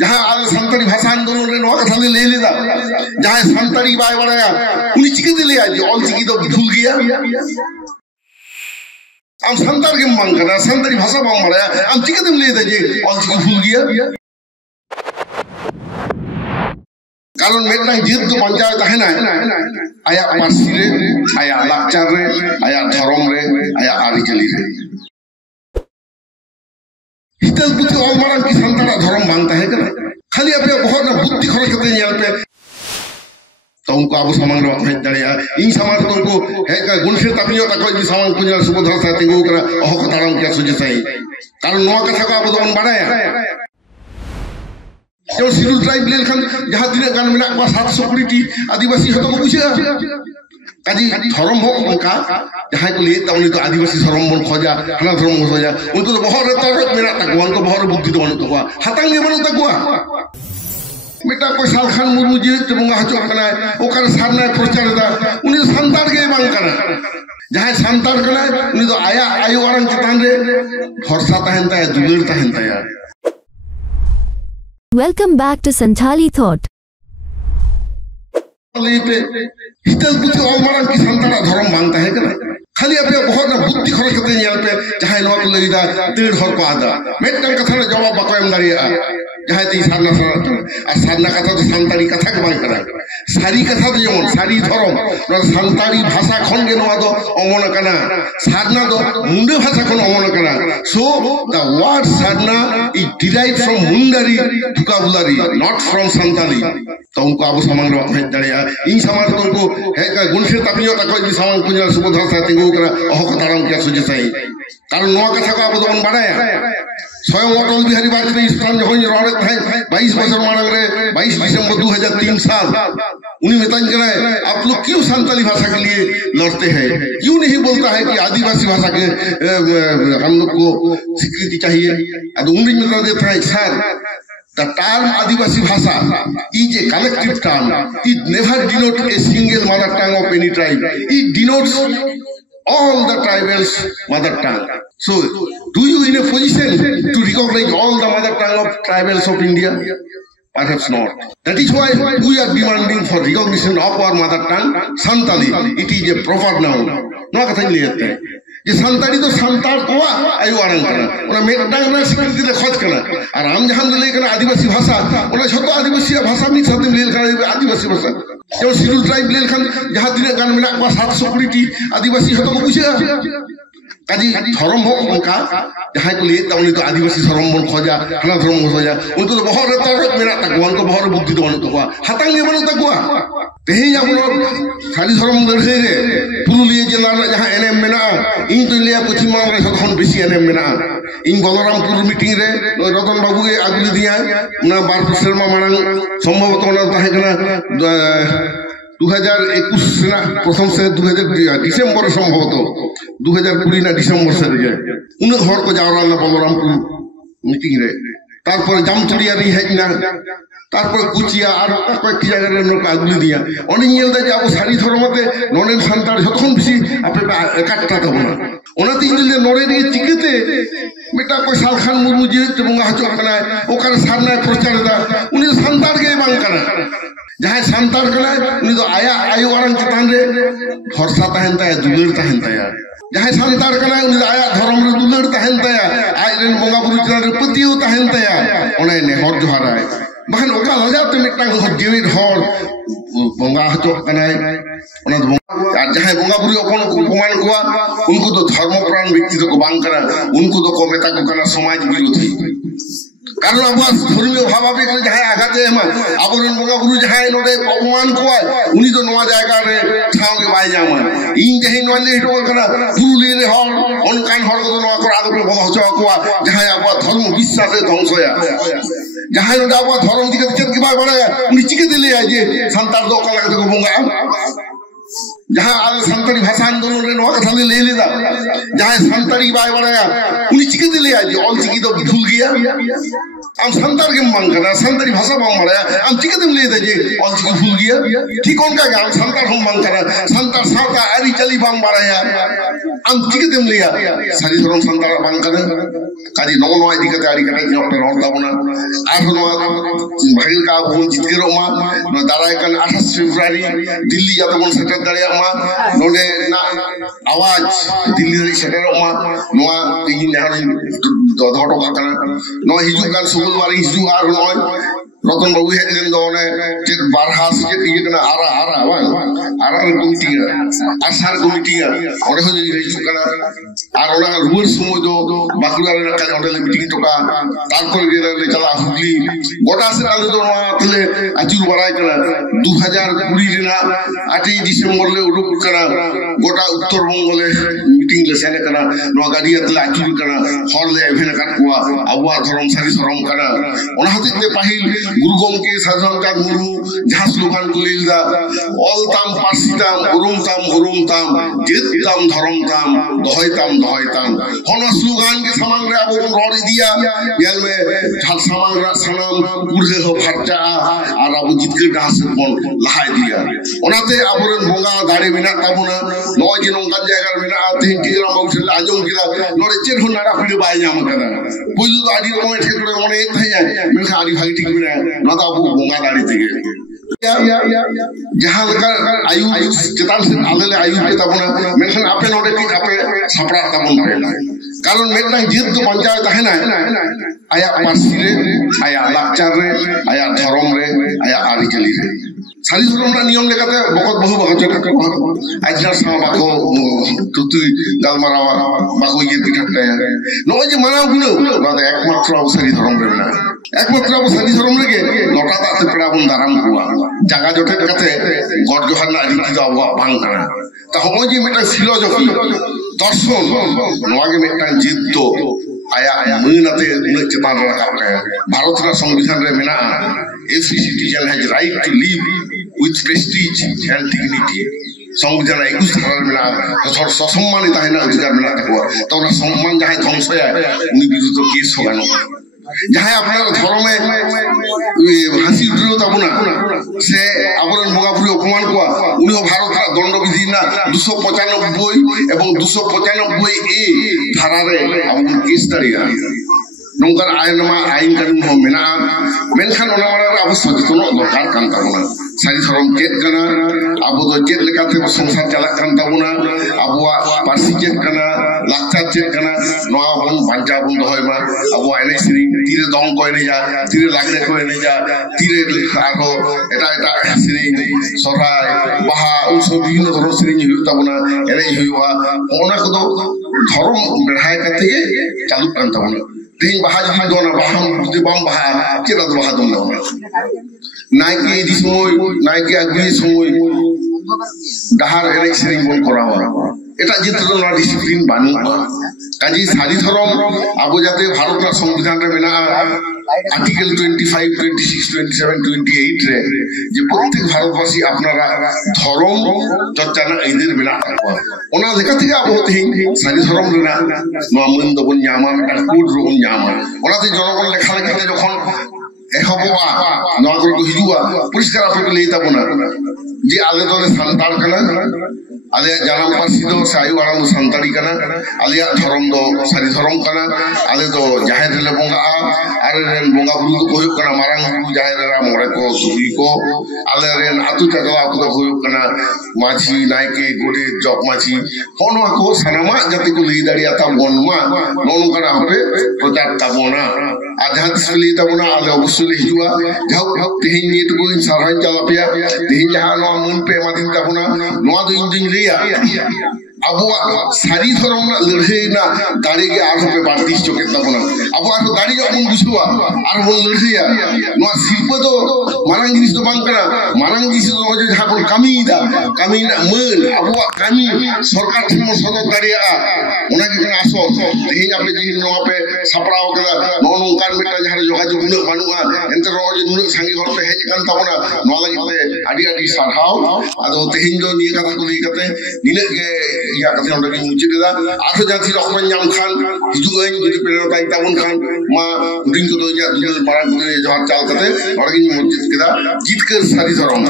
जहाँ सानताड़ी भाषा आंदोलन रे नवा कथा ले लेदा जहाँ सानताड़ी बाय बड़ाया उनी चिके ले आज ऑल चिकी तो भूल गया हम सानताड़ के मांग करा सानताड़ी भाषा बांग बड़ाया हम चिके ले दे जे ऑल चिकी भूल गया कारण मेरा जिद तो पंचायत है ना आया पार्सी रे आया लाचार रे आया धर्म रे आया आरिचली रे हितल बुद्धि और मारन की संतान धर्म मांगता है क्या खाली अपने बहुत ना बुद्धि खर्च करते हैं यहाँ पे तो उनको आप सामान रखा है डरिया इन सामान तो उनको है क्या गुणसे तपियों तक कोई भी सामान कुछ सुबह था तिंगो करा अहो कतारम क्या सोचे सही कारण नवा कथा का आप तो मन बढ़ाया जो सिडुल ट्राइब ले खान जहाँ दिन गान में ना 720 आदिवासी हो तो को पूछेगा काजी धर्म हो उनका जहाँ को लिए उन्हें तो आदिवासी धर्म बन खोजा हना धर्म को खोजा उनको तो बहुत रहता मेरा तक उनको बहुत बुद्धि तो बनो तो हुआ हतंग ये बनो तक हुआ बेटा कोई सालखान मुर्मू जी तो मुंगा हचो करना है वो कर सामने प्रचार दा उन्हें संतार के मांग करना जहाँ संतार करना है उन्हें तो आया आयु वारन चतान रे भरोसा तहनता है दुलर तहनता है यार Welcome back to Santali Thought. हितल बुद्धि और मारन की संतान धर्म मांगता है क्या खाली अपने बहुत ना बुद्धि खर्च करते हैं यहाँ पे जहाँ लोग को लेदा तेड़ हर को आदा मेटन कथा ना जवाब बकोयम दारिया जहाँ ती सारना सारना कथा तो संतानी कथा के बांग करा सारी कथा तो जेमन सारी धर्म ना संतानी भाषा खन के नवा तो अमन कना सारना तो मुंडे भाषा खन अमन कना so the word sarna is derived from Mundari vocabulary not from Santali तो उनको आप सामान रखा है डरिया इन सामान तो उनको है क्या गुणसे तपियों तक कोई भी सामान कुछ सुबह था तिंगो करा अहो कतारम क्या सोचे सही कारण नवा कथा का आप तो मन बढ़ाया स्वयं अटल बिहारी वाजपेयी स्थान जो रौनक है 22 बছর मानग रे 22 दिसंबर 2003 साल उन्हीं में तंग है आप लोग क्यों संताली भाषा के लिए लड़ते हैं क्यों नहीं बोलता है कि आदिवासी भाषा के हम लोग को स्वीकृति चाहिए अब उन्हीं में कर देता है sir The term Adivasi Bhasha is a collective term. It never denotes a single mother tongue of any tribe. It denotes all the tribals' mother tongue. So, do you in a position to recognize all the mother tongue of tribals of India? Perhaps not. That is why we are demanding for recognition of our mother tongue, Santali. It is a proper noun. No कथा नहीं लेते हैं ये संताड़ी तो संताड़ कोआ आयु आरंग करना उन्हें मेटांग ना स्वीकृति ले खोज करना और हम जहाँ ले करना आदिवासी भाषा उन्हें छोटो आदिवासी भाषा में साथ में ले करना आदिवासी भाषा जो सिडुल ट्राइब ले खान जहाँ दिन गान में ना 720 आदिवासी हो तो को पूछेगा काजी धर्म हो उनका जहाँ को लिए उन्हें तो आदिवासी धर्म बन खोजा हना धर्म को खोजा उनको तो बहुत रहता मेरा तक उनको बहुत बुद्धि तो बनो तो हुआ हतंग ये बनो तक हुआ तेही आप लोग खाली धर्म दर्शे रे पुरुलिया जिला जहाँ एनएम में ना इन तो लिया पश्चिम बंगाल रे सबखन बेसी एनएम में ना इन बलरामपुर मीटिंग रे रतन बाबू के आगुली दिया ना 12 शर्मा मानन संभवतः ना ताहे कना 2021 ना प्रथम से 2000 डिसेम्बर संभवतः 2020 ना डिसेम्बर से जाए उन्हें हर को जावरा ना बलरामपुर मीटिंग रे तारपर जामचुड़िया री है ना तारपर कुचिया और कয়েকটি জায়গা রে লোক আগুলি দিয়া অনেক নিয়ে দা যাবো সারি ধর্মতে নরেন সন্তান যতক্ষণ বেশি আপনি একাটটা দেবো না ওনাতে ইংলিশে নরেন এই টিকেতে বেটা कोई सालखान मुर्मू जी तो मुंगा हचो करना है वो कर सामने प्रचार दा उन्हें संतान के मांग करना जहाँ संतान करना है उन्हें तो आया आयु वारन चतान रे भरोसा तहनता है दुलर तहनता है जहाँ संतान करना है उन्हें आया धर्म रे दुलर तहनता है आज रे बोंगा बुरु चतान रे पतियो तहनता है उन्हें ने हर जोहारा है bahkan okal aja tuh mitang hadirin hor bonga hatu kanai ona to jahay bonga buri okon kuman kuwa unku to dharma pran byakti to bang kara unku to ko meta ko kana samaj birodhi কারণ আমরা ধর্মীয় ভাবাবেগ যাহাই আঘাতে এমন আবরণ বঙ্গা গুরু যাহাই নড়ে অপমান কোয়া উনি তো নয়া জায়গা রে ঠাউকে বাই যামা ইন যাহাই নলে এটো করা পুরুলিয়ে হল অনকান হল তো নয়া করে আদরে বলা হচ্ছে কোয়া যাহাই আপা ধর্ম বিশ্বাসে ধ্বংসয়া যাহাই নড়ে আপা ধর্ম দিকে চেত কি বাই বড়ে উনি চিকে দিলে যে সন্তান তো কালা তো বঙ্গা जहाँ संताड़ी भाषा आंदोलन रे नवा कथा ले लेदा जहाँ संताड़ी बाय बड़ाया उन्हीं चिके ले आज ऑल चिकी तो भूल गया am santar ke mang kana santari bhasha bang maraya am chikatem le de je olchiki bhul gaya thik onka ga am santar hom bang kana santar sata ari chali bang maraya am chikatem le ya sari thorom santar bang kana kaji no idi kate ari kate nyokte rol tabona ar no bhagil ka bhul jitkero ma no darai kan 28 February Delhi jatabon setter dareya ma node na awaj Delhi ri setter ma noa igi nehari dodhoto kana no hiju kan sugul wari hiju ar noy Ratan Babu hejlen do ne jet barhas jet iye kana ara bang ara committee asar committee ore ho hiju kana ar ona rules somoy do bakura re ka hotel meeting to ka tarpor gele chala hugli gota se kal do noa tule ajur barai kana 2020 rena 8 December le uduk kana gota uttor bongole meeting le sene kana noa gadi atla ajur kana hor le evena kat kuwa abwa thorom sari sorom kana ona hotite pahil Guru Gomke Sadhan Chand Murmu jaha slogan kulilda all tam pasitam urum tam jit tam dharam tam dohoy tam hono slogan ke samang re abo ror idiya yel me jhal samang ra sanam purhe ho pharcha ar abo jitkir das bon lahai diya onate aboren bonga dare mena tabuna noy je nongkan jayga mena tin tigram bausil ajong kila nore chen hon nara pide bai nyam kana pulu to adi romo thekre mone thaya menka adi bhagi tik mena nada abu bonga dari tige jahan ka ayu chetan se alele ayu ke tabuna menkan ape node ki ape sapra tabun re karon metang jit do panchayat tahena aya parsi re aya lakchar re aya dharom re aya ari jali re sari thorom na niyom lekate bokot bahu bokot ka ajna sama bako tutu galmarawa bako ye pitakta noy je mana gulo nada ekmatra sari thorom re na একমাত্র আবু সাদি ধরম লেগে নটা তাতে পেড়া বন দারাম কুয়া জায়গা জোটে কাতে গড জোহার না রীতি তো আবহাওয়া ভাঙ কানা তা হময় যে মেটা ফিলোজফি দর্শন নোয়াগে মেটা জিদ্দ আয়া মইনাতে উনে চেতান রাখাব কায়া ভারত রা সংবিধান রে মেনা every citizen has right to live with prestige and dignity সংবিধান 21 ধারার মেনা ধর সসম্মানিত হয় না অধিকার মেনা থাকবা তোরা সম্মান যাহাই ধ্বংস হয় উনি বিরুদ্ধে কেস হগানো যাহাই আপনার ধর্মে হাসি উঠল তাবনা সে আবরণ বগাপুরি অপমান কোয়া উনিও ভারত দণ্ডবিধি না 295 এবং 295 এ ধারারে আবুন কেস দাঁড়িয়ে nongkan ayin kanun ho mena menkan ona mara abu sojitono dokar kan tabuna sari thorom jet kana abu do jet lekate sonsar jalak kan tabuna abuwa parsi jet kana lakchar jet kana noa bon banja bon dohoy ma abu ene sri tire dong ko ene ja tire lagre ko ene ja tire ago eta sri sorai baha unso bibhinno dhorom sri hiyu tabuna ene hiyuwa ona ko dhorom bedhai kate chalu kan tabuna Ting baha jahan dona baham di bam baha kita tu baha dona naiki di semua naiki agui semua dahar elek sering bon korawa eta jitu na disiplin banu kaji sari thorom abu jate bharat ra সংবিধান re mena article 25 26 27 28 re je প্রত্যেক ভারতবাসী আপনারা ধর্ম চর্চা না এইদের mena ona leka theke abu ting sari thorom re na noa mun do bon nyama ta kud ro bon nyama ona te জনগণ লেখা লেখাতে যখন ehobwa noa ko hijua poriskar ape lei tabona je ale dole santal kana ale janam parsi do sayu aram santari kana ale thorom do sari thorom kana ale do jaher le bonga are ren bonga buru ko hoyuk kana marang buru jaher ra more ko suri ko ale ren atu chagala ko hoyuk kana machi naike gode jok machi hono ko sanama jati ko lei daria ta bonma non kana ape projar tabona adhat sili tabona ale obusul hijua jau tehin ni to ko saran jalapia tehin jaha no mun pe madin tabona noa do injin abuwa sari thorom na ladhai na dari ge ar pe bartis choke tabona abuwa to dari jokon busua ar bol ladhaiya no silpa do marang jinis do bang kana marang jinis do je jakon kami na meun abuwa kami sarkar themo sodor daria ona ke kana aso tehin apne jihin no ape saprao kana non ka ᱱᱚᱝᱠᱟᱱ ᱢᱤᱫᱴᱟᱝ ᱡᱟᱦᱟᱸ ᱡᱳᱜᱟᱡᱳᱜ ᱩᱱᱟᱹᱜ ᱵᱟᱹᱱᱩᱜᱼᱟ ᱮᱱᱛᱮ ᱨᱮᱦᱚᱸ ᱡᱮ ᱱᱩᱱᱟᱹᱜ ᱥᱟᱸᱜᱮ ᱦᱚᱲ ᱯᱮ ᱦᱮᱡ ᱟᱠᱟᱱ ᱛᱟᱵᱚᱱᱟ ᱱᱚᱣᱟ ᱞᱟᱹᱜᱤᱫ ᱛᱮ ᱟᱹᱰᱤ ᱟᱹᱰᱤ ᱥᱟᱨᱦᱟᱣ ᱟᱫᱚ ᱛᱮᱦᱮᱧ ᱫᱚ ᱱᱤᱭᱟᱹ ᱠᱟᱛᱷᱟ ᱠᱚ ᱞᱟᱹᱭ ᱠᱟᱛᱮ ᱱᱤᱱᱟᱹᱜ ᱜᱮ ᱤᱭᱟᱹ ᱠᱟᱛᱮ ᱚᱸᱰᱮ ᱜᱤᱧ ᱢᱩᱪᱟᱹᱫ ᱮᱫᱟ ᱟᱨᱦᱚᱸ ᱡᱟᱦᱟᱸ ᱛᱤᱱ ᱚᱠᱛᱚᱧ ᱧᱟᱢ ᱠᱷᱟᱱ ᱦᱤᱡᱩᱜ ᱟᱹᱧ ᱡᱩᱫᱤ ᱯᱮ ᱱᱮᱣᱛᱟᱧ ᱛᱟᱵᱚᱱ ᱠᱷᱟᱱ ᱢᱟ ᱦᱩᱰᱤᱧ ᱠᱚᱫᱚ ᱤᱧᱟᱹᱜ ᱫᱩᱞᱟᱹᱲ ᱢᱟᱨᱟᱝ ᱠᱚᱫᱚ ᱡᱚᱦᱟᱨ ᱪᱟᱞ ᱠᱟᱛᱮ ᱚᱸᱰᱮ ᱜᱤᱧ ᱢᱩᱪᱟᱹᱫ ᱠᱮᱫᱟ ᱡᱤᱛᱠᱟᱹᱨ ᱥᱟᱹᱨᱤ ᱫᱷᱚᱨᱚᱢ